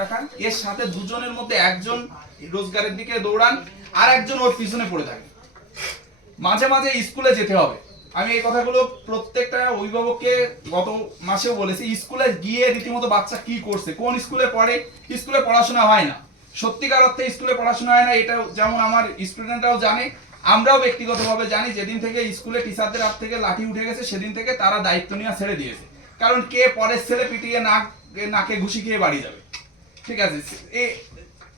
দেখান, এর সাথে দুজনের মধ্যে একজন রোজগারের দিকে দৌড়ান আর একজন ওর পিছনে পড়ে থাকে। মাঝে মাঝে স্কুলে যেতে হবে। আমি এই কথাগুলো প্রত্যেকটা অভিভাবককে গত মাসেও বলেছি। স্কুলে গিয়ে রীতিমতো বাচ্চা কি করছে, কোন স্কুলে পড়ে, স্কুলে পড়াশোনা হয় না, সত্যিকার অর্থে স্কুলে পড়াশোনা হয় না। এটা যেমন আমার স্টুডেন্টরাও জানে, আমরাও ব্যক্তিগতভাবে জানি। যেদিন থেকে স্কুলে টিচারদের হাত থেকে লাঠি উঠে গেছে সেদিন থেকে তারা দায়িত্ব নিয়ে ছেড়ে দিয়েছে। কারণ কে পরের ছেলে পিটিয়ে নাকে ঘুষি খেয়ে বাড়ি যাবে, ঠিক আছে। এই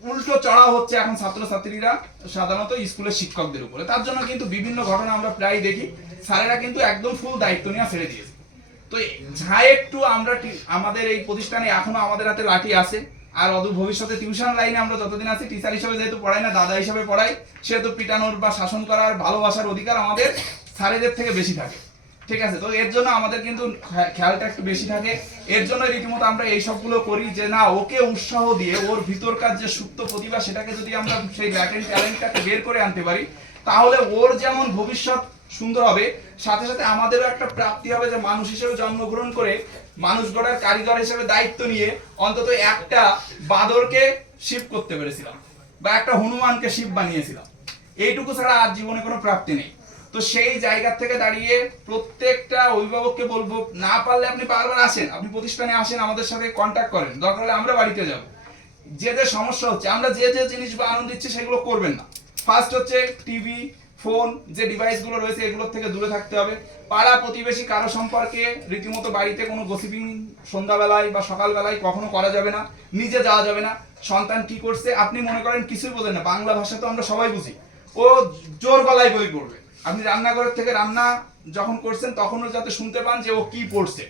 উল্টো চড়া হচ্ছে এখন ছাত্রছাত্রীরা সাধারণত স্কুলের শিক্ষকদের উপরে। তার জন্য কিন্তু বিভিন্ন ঘটনা আমরা প্রায় দেখি, স্যারেরা কিন্তু একদম ফুল দায়িত্ব নিয়ে ছেড়ে দিয়েছে। তো যা একটু আমরা আমাদের এই প্রতিষ্ঠানে এখনো আমাদের হাতে লাঠি আছে, আর অদূর ভবিষ্যতে টিউশন লাইনে আমরা যতদিন আছি, টিচার হিসেবে যেহেতু পড়াই না, দাদা হিসেবে পড়াই, সেহেতু পিটানোর বা শাসন করার ভালোবাসার অধিকার আমাদের স্যারেদের থেকে বেশি থাকে, ঠিক আছে। তো এর জন্য আমাদের কিন্তু খেয়ালটা একটু বেশি থাকে। এর জন্য রীতিমতো আমরা এই সবগুলো করি যে না, ওকে উৎসাহ দিয়ে ওর ভিতরকার যে সুপ্ত প্রতিভা সেটাকে যদি আমরা সেই ল্যাটেন্ট ট্যালেন্টটাকে বের করে আনতে পারি, তাহলে ওর যেমন ভবিষ্যৎ সুন্দর হবে, সাথে সাথে আমাদেরও একটা প্রাপ্তি হবে যে মানুষ হিসেবে জন্মগ্রহণ করে মানুষ গড়ার কারিগর হিসেবে দায়িত্ব নিয়ে অন্তত একটা বাঁদরকে শিব করতে পেরেছিলাম বা একটা হনুমানকে শিব বানিয়েছিলাম। এইটুকু ছাড়া আর জীবনে কোনো প্রাপ্তি নেই। তো সেই জায়গা থেকে দাঁড়িয়ে প্রত্যেকটা অভিভাবককে বলবো, না পারলে আপনি বারবার আসেন, আপনি প্রতিষ্ঠানে আসেন, আমাদের সাথে কন্ট্যাক্ট করেন, দরকার হলে আমরা বাড়িতে যাব। যে যে সমস্যা হচ্ছে, আমরা যে যে জিনিস বা আনন্দ দিচ্ছি সেগুলো করবেন না। ফার্স্ট হচ্ছে টিভি, ফোন, যে ডিভাইসগুলো রয়েছে এগুলোর থেকে দূরে থাকতে হবে। পাড়া প্রতিবেশী কারো সম্পর্কে রীতিমতো বাড়িতে কোনো গসিপিং সন্ধ্যাবেলায় বা সকালবেলায় কখনো করা যাবে না, নিজে যাওয়া যাবে না। সন্তান কি করছে আপনি মনে করেন কিছুই বোঝেন না, বাংলা ভাষা তো আমরা সবাই বুঝি, ও জোর গলায় বই পড়বে। আপনি রান্নাঘরের থেকে রান্না যখন করছেন তখনও যাতে শুনতে পান যে ও কি পড়ছে,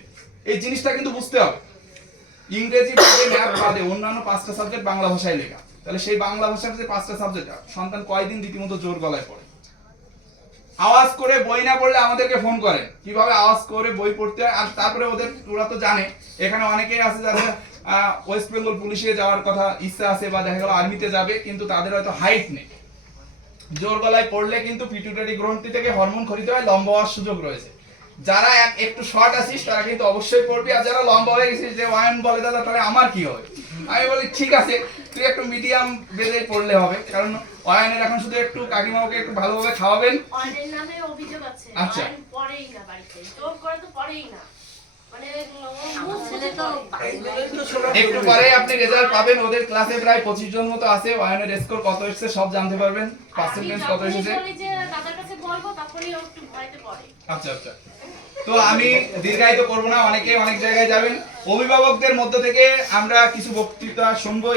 এই জিনিসটা কিন্তু বুঝতে হবে। ইংরেজি বাদে, ম্যাথ বাদে অন্যান্য 5টা সাবজেক্ট বাংলা ভাষায় লেখা, তাহলে সেই বাংলা ভাষার যে 5টা সাবজেক্ট সন্তান কয়দিন রীতিমতো জোর গলায় পড়ে। আওয়াজ করে বই না পড়লে আমাদেরকে ফোন করেন, কিভাবে আওয়াজ করে বই পড়তে হয়। আর তারপরে ওরা তো জানে, এখানে অনেকেই আছে যাদের ওয়েস্ট বেঙ্গল পুলিশে যাওয়ার কথা ইচ্ছা আছে বা দেখা গেল আর্মিতে যাবে, কিন্তু তাদের হয়তো হাইট নেই। জোর গলায় পড়লে কিন্তু পিটুইটারি গ্রন্থি থেকে হরমোন খরিত হয়, লম্বা হওয়ার সুযোগ রয়েছে। যারা একটু শর্ট আছিস তারা কিন্তু অবশ্যই পড়বি, আর যারা লম্বা হয়ে গেছিস, যে ওয়ান বলে দাদা তাহলে আমার কি হবে, আমি বলি ঠিক আছে তুই একটু মিডিয়াম বেজে পড়লে হবে। কারণ ওয়ানের এখন শুধু একটু কাকিমাকে একটু ভালোভাবে খাওয়াবেন। ওয়ানের নামে অভিযোগ আছে, আচ্ছা, ওয়ান পড়েই না, বাড়িতে জোর করে তো পড়েই না, মানে একটু পরে আপনি রেজাল্ট পাবেন। ওদের ক্লাসে প্রায় 25 জন মতো আছে, ওয়ানের স্কোর কত এসেছে সব জানতে পারবেন, পার্সেন্টেজ কত এসেছে। দাদার কাছে বলবো তখনই ও একটু ভয়তে পড়ে। আচ্ছা আচ্ছা, তো আমি দীর্ঘায়িত করবো না, অনেকে অনেক জায়গায় যাবেন। অভিভাবকদের মধ্য থেকে আমরা কিছু বক্তৃতা শুনবো।